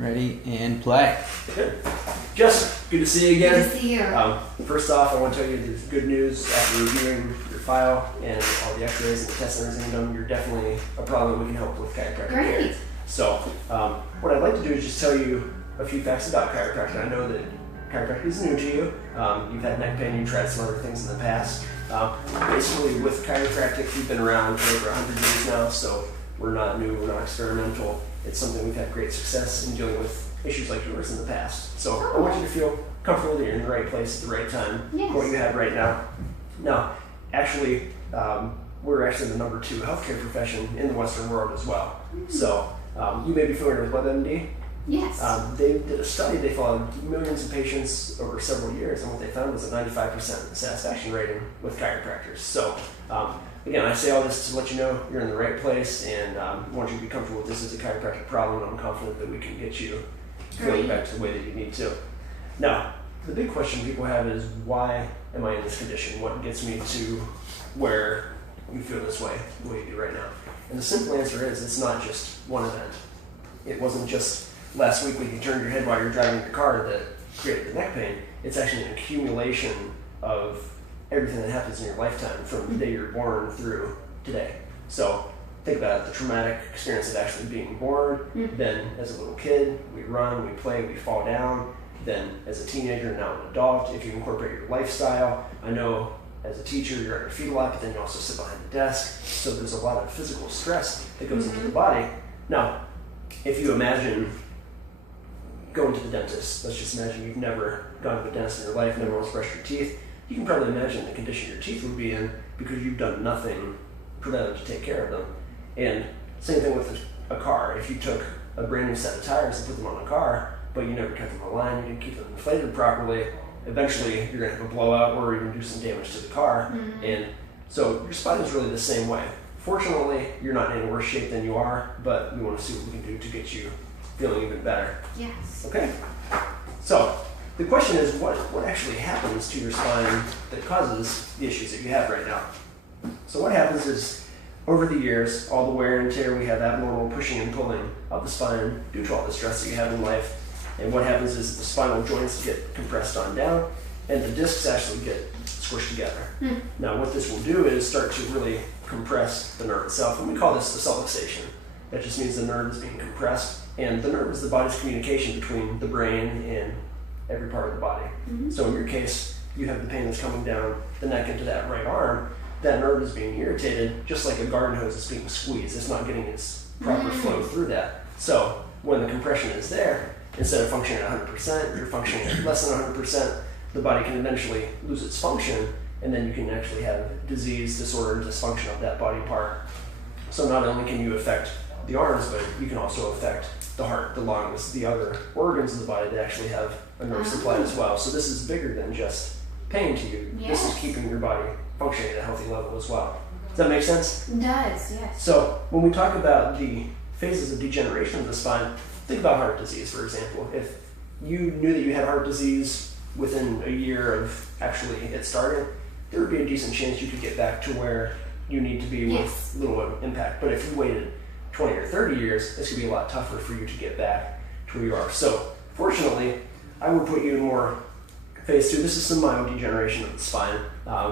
Ready and play. Good. Jess, good to see you again. Good to see you. First off, I want to tell you there's good news after reviewing your file and all the x-rays and the tests and everything done. You're definitely a problem we can help with chiropractic care. Great. So, what I'd like to do is just tell you a few facts about chiropractic. I know that chiropractic is new to you. You've had neck pain, you've tried some other things in the past. Basically, with chiropractic, we've been around for over 100 years now, so we're not new, we're not experimental. It's something we've had great success in dealing with issues like yours in the past. So I want you to feel comfortable that you're in the right place at the right time Yes. for what you have right now. Now, actually, we're actually the number 2 healthcare profession in the Western world as well. So you may be familiar with WebMD. Yes. They did a study, they followed millions of patients over several years, and what they found was a 95% satisfaction rating with chiropractors. So again, I say all this to let you know you're in the right place, and want you to be comfortable with this as a chiropractic problem. I'm confident that we can get you feeling back to the way that you need to. Now, the big question people have is, why am I in this condition? What gets me to where you feel this way, the way you do right now? And the simple answer is, it's not just one event. It wasn't just last week when you turned your head while you're driving your car that created the neck pain. It's actually an accumulation of everything that happens in your lifetime from the day you're born through today. So think about the traumatic experience of actually being born. Then as a little kid, we run, we play, we fall down. Then as a teenager, now an adult, if you incorporate your lifestyle. I know as a teacher, you're on your feet a lot, but then you also sit behind the desk. So there's a lot of physical stress that goes into the body. Now, if you imagine going to the dentist, let's just imagine you've never gone to the dentist in your life, never once brushed your teeth. You can probably imagine the condition your teeth would be in because you've done nothing preventive to take care of them. And same thing with a car. If you took a brand new set of tires and put them on a car, but you never kept them aligned, you didn't keep them inflated properly, eventually you're going to have a blowout or even do some damage to the car. And so your spine is really the same way. Fortunately, you're not in any worse shape than you are, but we want to see what we can do to get you feeling even better. Yes. Okay? So the question is, what actually happens to your spine that causes the issues that you have right now? So what happens is, over the years, all the wear and tear, we have abnormal pushing and pulling of the spine due to all the stress that you have in life. And what happens is the spinal joints get compressed on down, and the discs actually get squished together. Now what this will do is start to really compress the nerve itself, and we call this the subluxation. That just means the nerve is being compressed, and the nerve is the body's communication between the brain and every part of the body. So in your case, you have the pain that's coming down the neck into that right arm. That nerve is being irritated, just like a garden hose is being squeezed. It's not getting its proper flow through that. So when the compression is there, instead of functioning at 100%, you're functioning at less than 100%, the body can eventually lose its function, and then you can actually have disease, disorder, and dysfunction of that body part. So not only can you affect the arms, but you can also affect the heart, the lungs, the other organs of the body that actually have a nerve supply as well. So this is bigger than just pain to you. Yes. This is keeping your body functioning at a healthy level as well. Does that make sense? It does, yes. So when we talk about the phases of degeneration of the spine, think about heart disease, for example. If you knew that you had heart disease within a year of actually it starting, there would be a decent chance you could get back to where you need to be with little impact. But if you waited 20 or 30 years, this could be a lot tougher for you to get back to where you are. So fortunately, I would put you in more phase 2. This is some mild degeneration of the spine.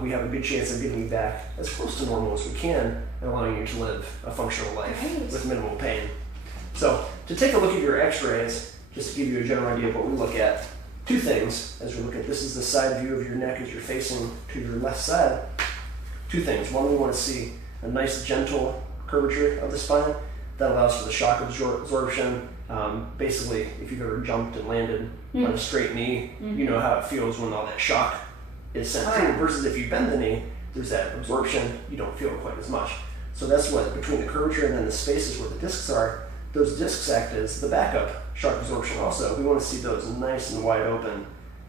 We have a good chance of getting you back as close to normal as we can and allowing you to live a functional life with minimal pain. So to take a look at your x-rays, just to give you a general idea of what we look at, 2 things as we look at this is the side view of your neck as you're facing to your left side. 2 things. One, we want to see a nice gentle curvature of the spine that allows for the shock absorption. Basically, if you've ever jumped and landed on a straight knee, you know how it feels when all that shock is sent through, versus if you bend the knee, there's that absorption, you don't feel it quite as much. So that's what, between the curvature and then the spaces where the discs are, those discs act as the backup shock absorption also. We want to see those nice and wide open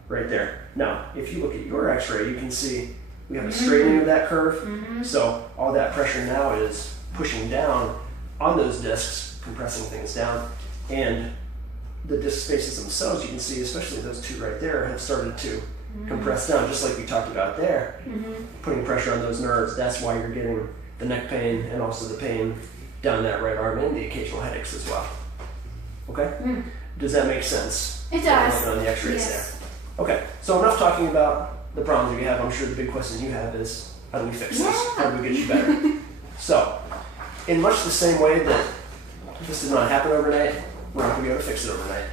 right there. Now, if you look at your x-ray, you can see we have a straightening of that curve. So all that pressure now is pushing down on those discs, compressing things down, and the disc spaces themselves, you can see, especially those 2 right there, have started to compress down, just like we talked about there, putting pressure on those nerves. That's why you're getting the neck pain and also the pain down that right arm and the occasional headaches as well. Okay? Does that make sense? It does. On the x-rays Yes. there. Okay, so enough talking about the problems you have. I'm sure the big question you have is, how do we fix this? How do we get you better? So, in much the same way that this did not happen overnight, we're not going to be able to fix it overnight.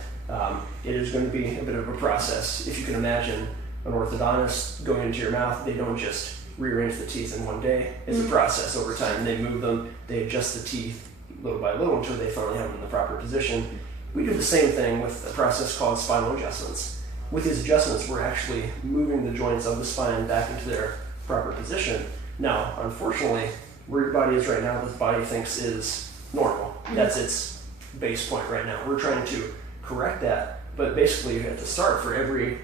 It is going to be a bit of a process. If you can imagine an orthodontist going into your mouth, they don't just rearrange the teeth in one day. It's a process over time. They move them, they adjust the teeth little by little until they finally have them in the proper position. We do the same thing with a process called spinal adjustments. With these adjustments, we're actually moving the joints of the spine back into their proper position. Now, unfortunately, where your body is right now, the body thinks is normal. That's its base point right now. We're trying to correct that, but basically you have to start for every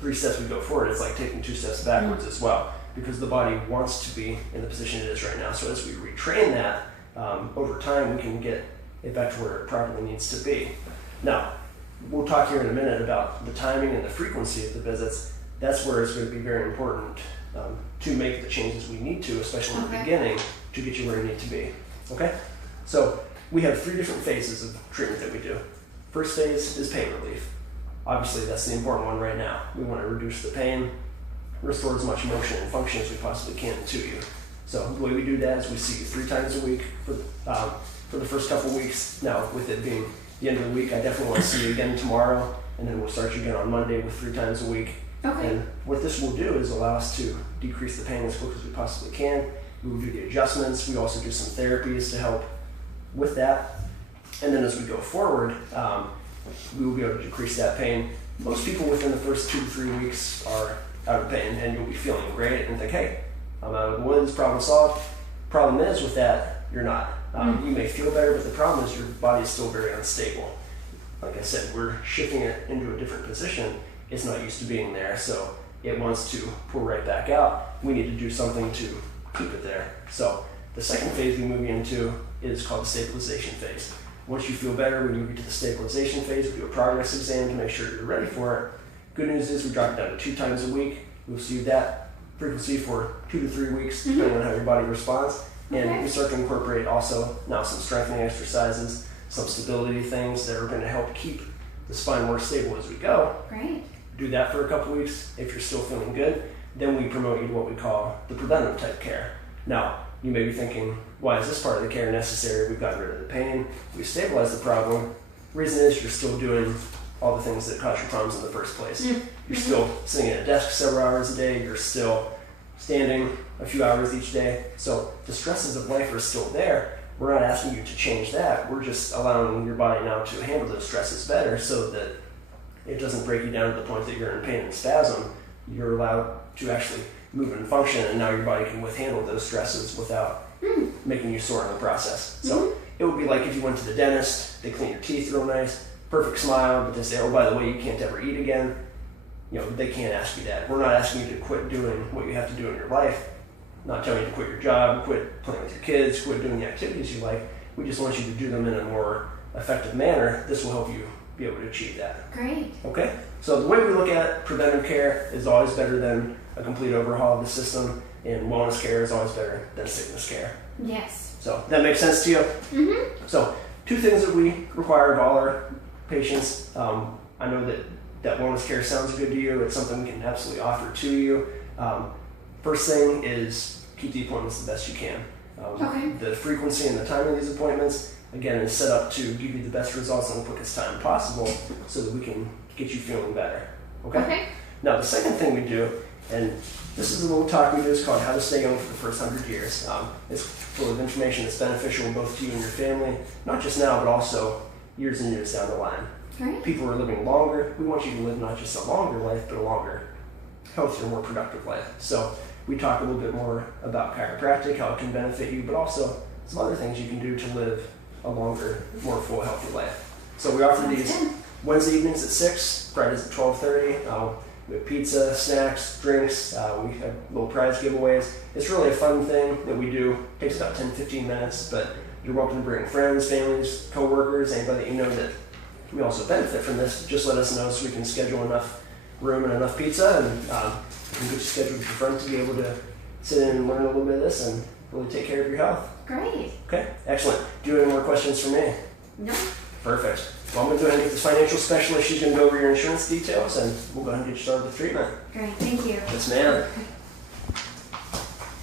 3 steps we go forward. It's like taking 2 steps backwards as well, because the body wants to be in the position it is right now. So as we retrain that, over time we can get it back to where it probably needs to be. Now, we'll talk here in a minute about the timing and the frequency of the visits. That's where it's going to be very important to make the changes we need to, especially in the beginning, to get you where you need to be. Okay? So we have 3 different phases of treatment that we do. First phase is pain relief. Obviously, that's the important one right now. We want to reduce the pain, restore as much motion and function as we possibly can to you. So the way we do that is we see you 3 times a week for the first couple weeks. Now, with it being the end of the week, I definitely want to see you again tomorrow, and then we'll start you again on Monday with 3 times a week. Okay. And what this will do is allow us to decrease the pain as quick as we possibly can. We will do the adjustments. We also do some therapies to help with that. And then as we go forward, we will be able to decrease that pain. Most people within the first 2 to 3 weeks are out of pain, and you'll be feeling great and think, hey, I'm out of the woods, problem solved. Problem is with that, you're not. You may feel better, but the problem is your body is still very unstable. Like I said, we're shifting it into a different position. It's not used to being there, so it wants to pull right back out. We need to do something to keep it there. So the second phase we move into is called the stabilization phase. Once you feel better, we move you to the stabilization phase. We do a progress exam to make sure you're ready for it. Good news is we drop it down to 2 times a week. We'll see that frequency for 2 to 3 weeks, depending on how your body responds. And we start to incorporate also now some strengthening exercises, some stability things that are going to help keep the spine more stable as we go. Great. Do that for a couple weeks. If you're still feeling good, then we promote you to what we call the preventive type care. Now, you may be thinking, why is this part of the care necessary? We've gotten rid of the pain. We've stabilized the problem. Reason is you're still doing all the things that cause your problems in the first place. You're still sitting at a desk several hours a day. You're still standing a few hours each day. So the stresses of life are still there. We're not asking you to change that. We're just allowing your body now to handle those stresses better so that it doesn't break you down to the point that you're in pain and spasm. You're allowed to actually move and function, and now your body can withstand those stresses without making you sore in the process. So it would be like if you went to the dentist, they clean your teeth real nice, perfect smile, but they say, oh, by the way, you can't ever eat again. You know, they can't ask you that. We're not asking you to quit doing what you have to do in your life, not telling you to quit your job, quit playing with your kids, quit doing the activities you like. We just want you to do them in a more effective manner. This will help you be able to achieve that. Great. Okay? So the way we look at preventive care is always better than a complete overhaul of the system, and wellness care is always better than sickness care. Yes. So that makes sense to you? So 2 things that we require of all our patients. I know that wellness care sounds good to you. It's something we can absolutely offer to you. First thing is keep the appointments the best you can. The frequency and the timing of these appointments, again, is set up to give you the best results in the quickest time possible so that we can get you feeling better. Okay? Now, the second thing we do, and this is a little talk we do, is called How to Stay Young for the First 100 Years. It's full of information that's beneficial both to you and your family, not just now, but also years and years down the line. Great. People are living longer. We want you to live not just a longer life, but a longer, healthier, more productive life. So we talk a little bit more about chiropractic, how it can benefit you, but also some other things you can do to live a longer, more full, healthy life. So we offer these Wednesday evenings at 6, Fridays at 12:30. We have pizza, snacks, drinks. We have little prize giveaways. It's really a fun thing that we do. It takes about 10-15 minutes, but you're welcome to bring friends, families, coworkers, anybody that you know that we also benefit from this. Just let us know so we can schedule enough room and enough pizza, and we can get you scheduled with your friend to be able to sit in and learn a little bit of this and really take care of your health. Great. Okay, excellent. Do you have any more questions for me? No. Perfect. Well, I'm going to go ahead and get this financial specialist. She's going to go over your insurance details, and we'll go ahead and get you started with treatment. Great, thank you. Yes, ma'am.